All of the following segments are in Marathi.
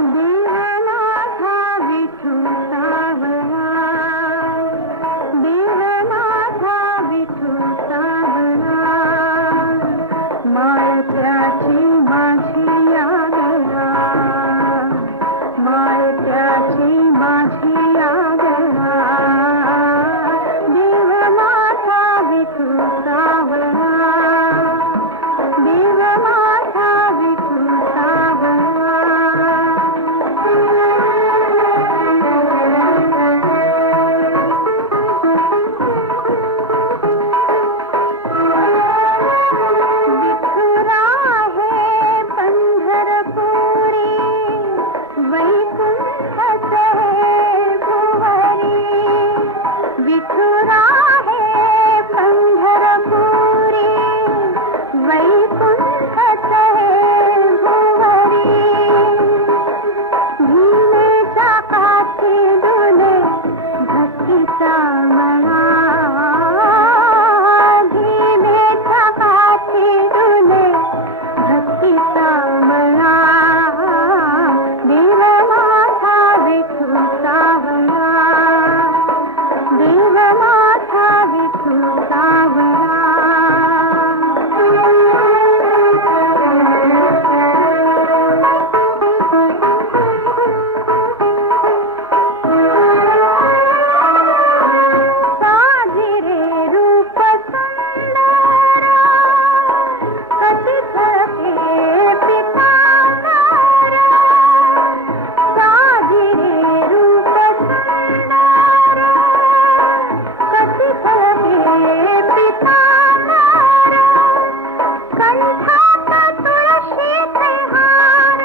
देवनाथा विठू सावळा, देवनाथा विठू सावळा, माळत्याची माझी आगळा, माळत्याची माझी आगळा, देवनाथा विठू सावळा, देवनाथा विठू सावळा. विठुरा हे पंढरपुरी, वैकुंठ हे भुवरी, विठुरा हे पंढरपुरी, वैकुंठ हे भुवरी, भीमेच्या काठी डोले भक्तीचा मळा, भीमेच्या काठी डोले भक्तीचा मळा, देवनाथा विठू सावळा, देवनाथा विठू सावळा. साजिरे रूप सुंदर, कधी झळके पितांबर, साजिरे रूप सुंदर, कधी झळके पितांबर, कंठात तुळशीचे हार,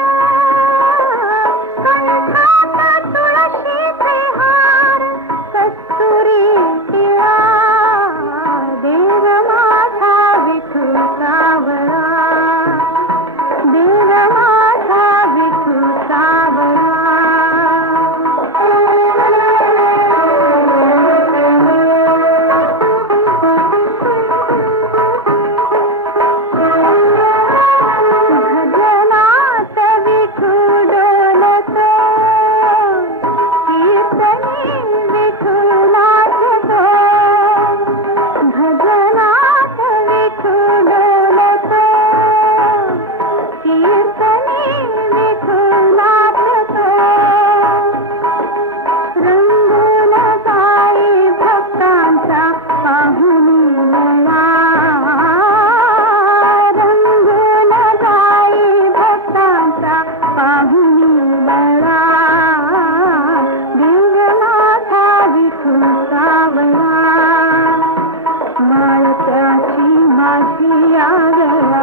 कंठात तुळशीचे हार, कस्तुरी टिळा, देवनाथा विठू सावळा, देवनाथा विठू सावळा. भजनात विठू डोलतो, कीर्तनी विठू नाचतो, भजनात विठू डोलतो, कीर्तनी विठू नाचतो, रंगून जाई भक्तांचा पाहुणी मेळा, रंगून जाई भक्तांचा पाहुणी मेळा, देवनाथा विठू सावळा, माळत्याची माझी आगळा.